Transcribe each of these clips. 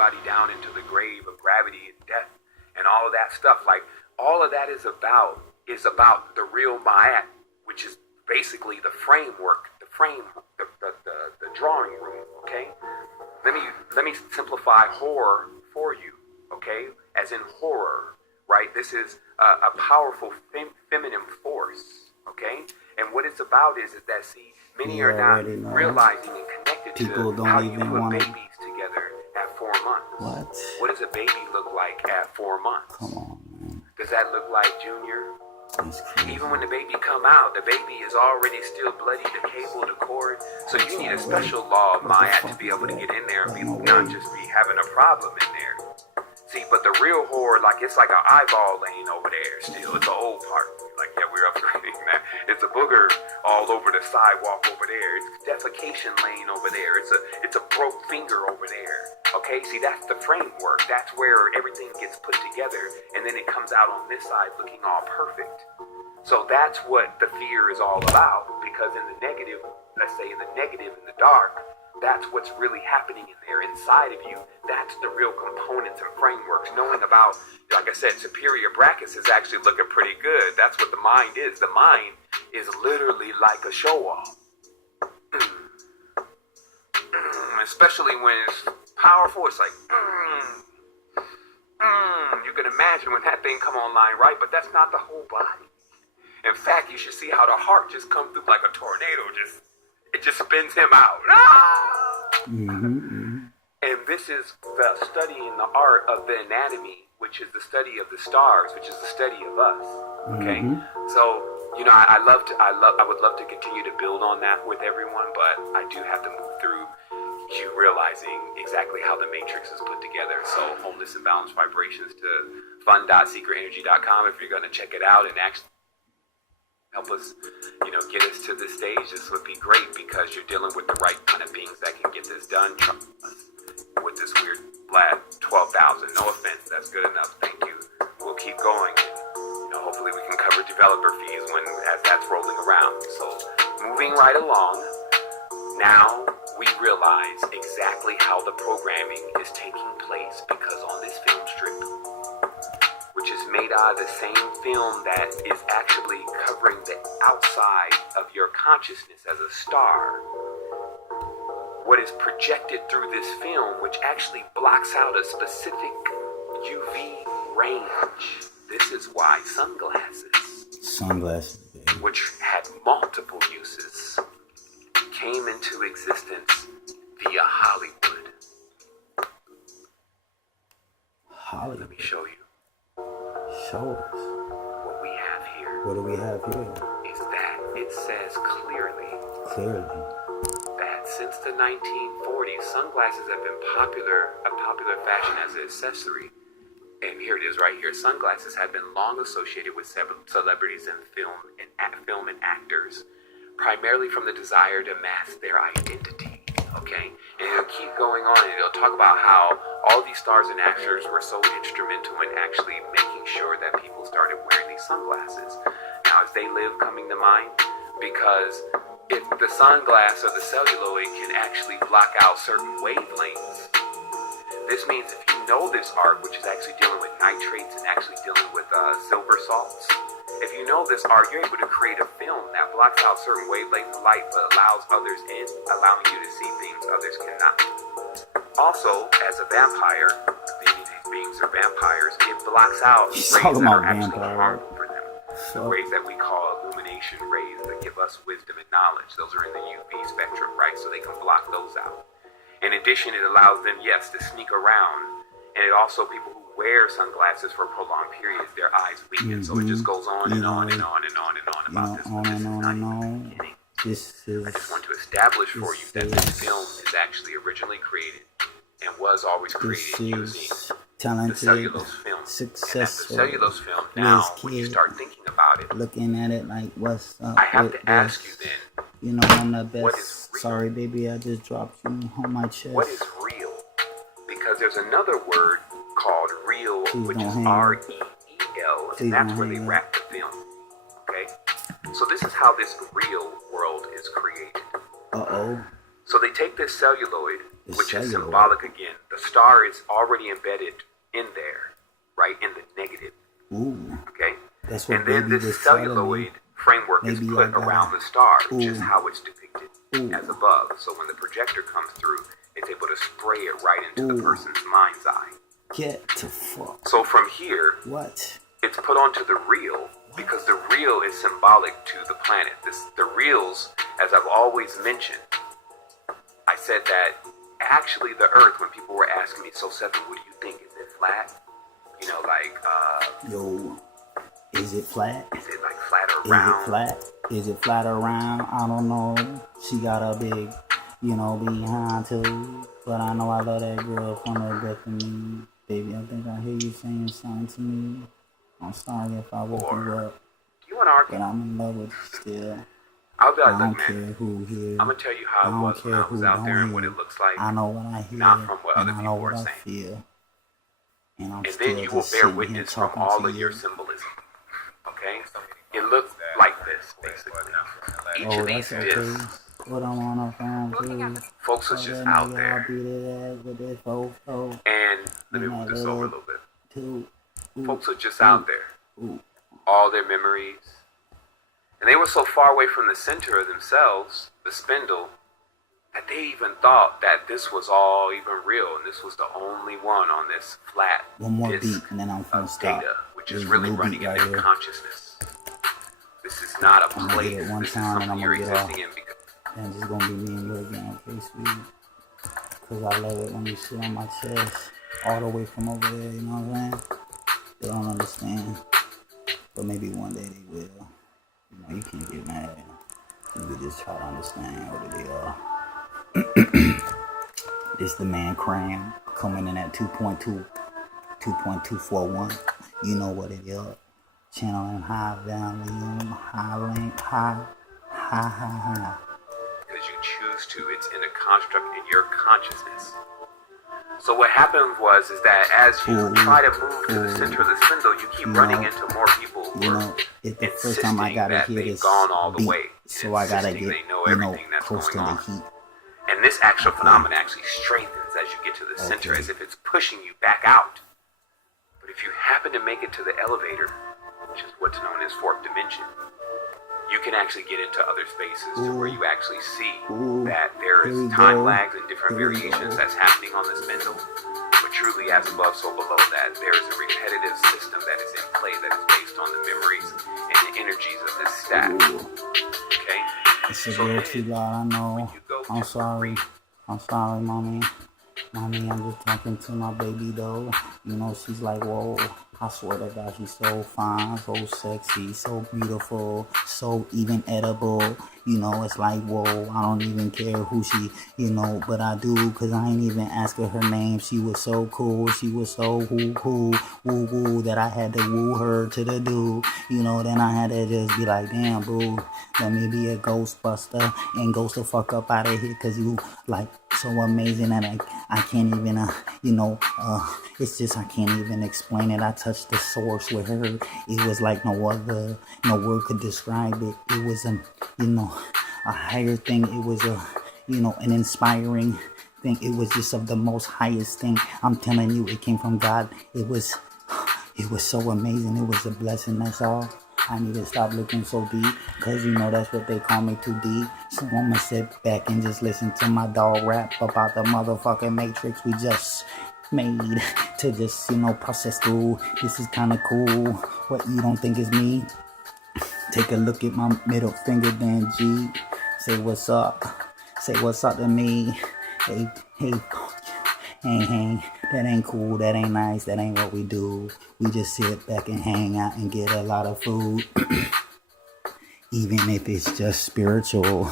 everybody down into the grave of gravity and death and all of that stuff. Like, all of that is about the real Ma'at, which is basically the framework, the drawing room. Okay, let me simplify horror for you. Okay, as in horror, right? This is a powerful feminine force. Okay, and what it's about is that, see, many are not realizing and connected People to how you even put wanna... babies together at 4 months. What does a baby look like at 4 months? Come on, man. Does that look like Junior? Even when the baby come out, the baby is already still bloody, the cable, the cord. So you need a special law of Ma'at to be able to get in there and be not just be having a problem in there. See, but the real horror, like, it's like an eyeball laying over there still. It's an old part. Like, yeah, we're upgrading that. It's a booger all over the sidewalk over there. It's defecation laying over there. It's a broke finger over there. Okay, see, that's the framework. That's where everything gets put together, and then it comes out on this side looking all perfect. So that's what the fear is all about, because in the negative, let's say in the negative, in the dark, that's what's really happening in there inside of you. That's the real components and frameworks. Knowing about, like I said, superior brackets is actually looking pretty good. That's what the mind is. The mind is literally like a show-off. Especially when it's powerful, it's like, you can imagine when that thing come online, right? But that's not the whole body. In fact, you should see how the heart just come through like a tornado. It just spins him out. And this is the study in the art of the anatomy, which is the study of the stars, which is the study of us. Okay, so you know, I would love to continue to build on that with everyone, but I do have to move through you realizing exactly how the matrix is put together. So wholeness and balanced vibrations to fun.secretenergy.com if you're going to check it out and actually help us, you know, get us to this stage. This would be great because you're dealing with the right kind of beings that can get this done. With this weird flat 12,000, no offense, that's good enough. Thank you. We'll keep going. You know, hopefully we can cover developer fees as that's rolling around. So moving right along. Now we realize exactly how the programming is taking place, because on this film strip, which is made out of the same film that is actually covering the outside of your consciousness as a star, what is projected through this film, which actually blocks out a specific UV range. This is why sunglasses, which had multiple uses, came into existence via Hollywood. Let me show you. Show us. What we have here. What do we have here? Is that it says clearly that since the 1940s, sunglasses have been a popular fashion as an accessory. And here it is right here. Sunglasses have been long associated with celebrities in film and actors, primarily from the desire to mask their identity, okay? And it'll keep going on, and it'll talk about how all these stars and actors were so instrumental in actually making sure that people started wearing these sunglasses. Now, as they live coming to mind, because if the sunglass or the celluloid can actually block out certain wavelengths, this means if you know this art, which is actually dealing with nitrates and actually dealing with silver salts, if you know this art, you're able to create a film that blocks out certain wavelengths of light but allows others in, allowing you to see things others cannot. Also, as a vampire, these beings are vampires, it blocks out rays that are actually harmful for them. The rays that we call illumination rays that give us wisdom and knowledge. Those are in the UV spectrum, right? So they can block those out. In addition, it allows them, yes, to sneak around. And it also, people who wear sunglasses for prolonged periods, their eyes weaken. So it just goes on and on and on and on and on about this. But this is not even the beginning. I just want to establish for you that this film is actually originally created and was always created using the cellulose film. Successful. And the cellulose film, now, when you start thinking about it, looking at it like, what's up? I have to ask you then, you know, I'm the best. Sorry, baby, I just dropped you on my chest. What is real? Because there's another word called real, which is R-E-E-L, and that's where they wrap the film. Okay? So this is how this real world is created. Uh-oh. So they take this celluloid which is symbolic again. The star is already embedded in there, right, in the negative. Ooh. Okay? That's what and then this celluloid framework is put around the star, which is how it's depicted as above. So when the projector comes through, it's able to spray it right into the person's mind's eye. Get to fuck. So from here, it's put onto the reel because the reel is symbolic to the planet. The reels, as I've always mentioned, I said that actually the Earth, when people were asking me, so Seven, what do you think? Is it flat? You know, like, yo, is it flat? Is it like flat or round? Is it flat? Is it flat or round? I don't know. She got a big, behind too. But I know I love that girl from her death to me. Baby, I think I hear you saying something to me. I'm sorry if I woke you up. You want to argue? But I'm in love with you still. I'll be like, I don't look, man, care who here. I'm going to tell you how it was when I was out there and what it looks like. I know what I hear. Not from what other I know people what are I saying. feel. And then you will bear witness from all of your symbolism. Okay? It looks like this, basically. Each of these discs, what I'm on a phone too. folks are just out there. And let me move this over a little bit. Folks are just out there. All their memories. And they were so far away from the center of themselves, the spindle, that they even thought that this was all even real, and this was the only one on this flat disk and then I'm of data, which is really running in their consciousness. This is not a place. This is something you're existing in because. And it's just gonna be me and you again, okay, because I love it when you sit on my chest, all the way from over there. You know what I'm saying? They don't understand, but maybe one day they will. You can't get mad. You could just try to understand what they are. This the man Cram coming in at 2.2, 2.241. You know what it is. Channeling high volume, high length, high. Because you choose to. It's in a construct in your consciousness. So what happened was that as you try to move to the center of the spindle, you keep running into more people who are it's the first time I gotta hear this gone all the beat, way. so I gotta get they know everything that's close going to on. the heat. And this actual phenomenon actually strengthens as you get to the center, as if it's pushing you back out. But if you happen to make it to the elevator, which is what's known as fourth dimension, you can actually get into other spaces to where you actually see that there is time lags and different variations that's happening on the spindle. But truly, as above, so below that, there is a repetitive system that is in play that is based on the memories and the energies of this stack. Okay? It's a little too loud, I know. I'm sorry. Mommy. I'm just talking to my baby, though. She's like, whoa. I swear to God, she's so fine, so sexy, so beautiful, so even edible. It's like, whoa, I don't even care who she, but I do, because I ain't even ask her name. She was so cool, she was so woo, that I had to woo her to the dude. Then I had to just be like, damn, boo, let me be a Ghostbuster and ghost the fuck up out of here, because you, like, so amazing that I can't even, it's just I can't even explain it. I touched the source with her. It was like no word could describe it. It was a higher thing. It was an inspiring thing. It was just of the most highest thing. I'm telling you, it came from God. It was so amazing. It was a blessing. That's all. I need to stop looking so deep, because that's what they call me, too deep. So I'm gonna sit back and just listen to my dog rap about the motherfucking matrix we just made to just, process through. This is kind of cool. What, you don't think is me? Take a look at my middle finger, then G. Say what's up. Say what's up to me. Hey, that ain't cool, that ain't nice, that ain't what we do. We just sit back and hang out and get a lot of food. Even if it's just spiritual.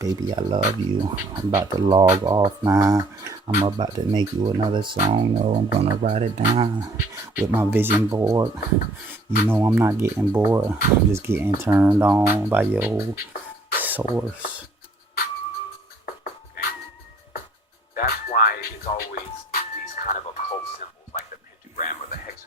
Baby, I love you. I'm about to log off now. I'm about to make you another song. No, I'm gonna write it down with my vision board. I'm not getting bored. I'm just getting turned on by your source.